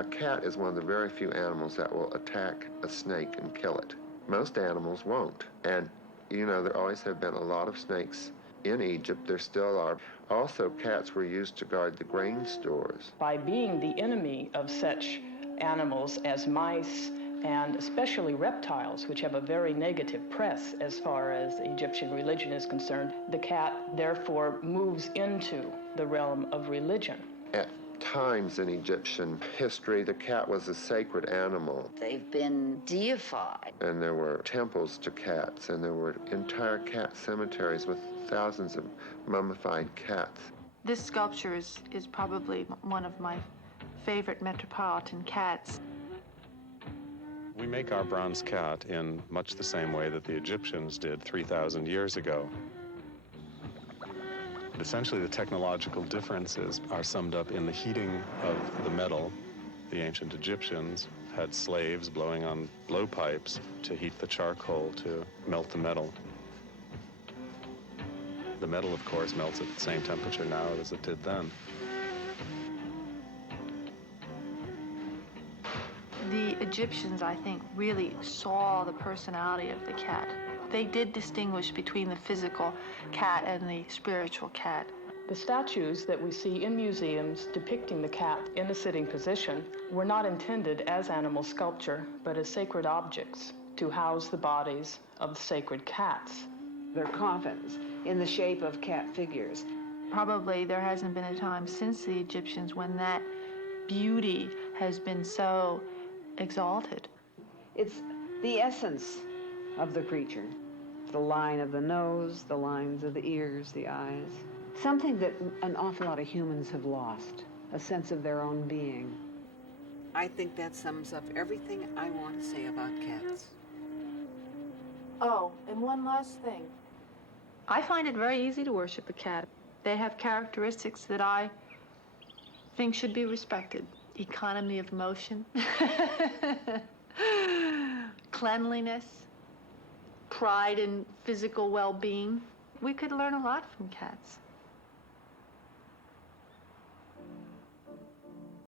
A cat is one of the very few animals that will attack a snake and kill it. Most animals won't. And, you know, there always have been a lot of snakes in Egypt. There still are. Also, cats were used to guard the grain stores. By being the enemy of such animals as mice and especially reptiles, which have a very negative press as far as Egyptian religion is concerned, the cat therefore moves into the realm of religion. At times in Egyptian history, the cat was a sacred animal. They've been deified. And there were temples to cats, and there were entire cat cemeteries with thousands of mummified cats. This sculpture is probably one of my favorite Metropolitan cats. We make our bronze cat in much the same way that the Egyptians did 3,000 years ago. Essentially, the technological differences are summed up in the heating of the metal. The ancient Egyptians had slaves blowing on blowpipes to heat the charcoal to melt the metal. The metal, of course, melts at the same temperature now as it did then. The Egyptians, I think, really saw the personality of the cat. They did distinguish between the physical cat and the spiritual cat. The statues that we see in museums depicting the cat in a sitting position were not intended as animal sculpture, but as sacred objects to house the bodies of the sacred cats. They're coffins in the shape of cat figures. Probably there hasn't been a time since the Egyptians when that beauty has been so exalted. It's the essence of the creature. The line of the nose, the lines of the ears, the eyes. Something that an awful lot of humans have lost, a sense of their own being. I think that sums up everything I want to say about cats. Oh, and one last thing. I find it very easy to worship a cat. They have characteristics that I think should be respected. Economy of motion, cleanliness, pride in physical well-being. We could learn a lot from cats.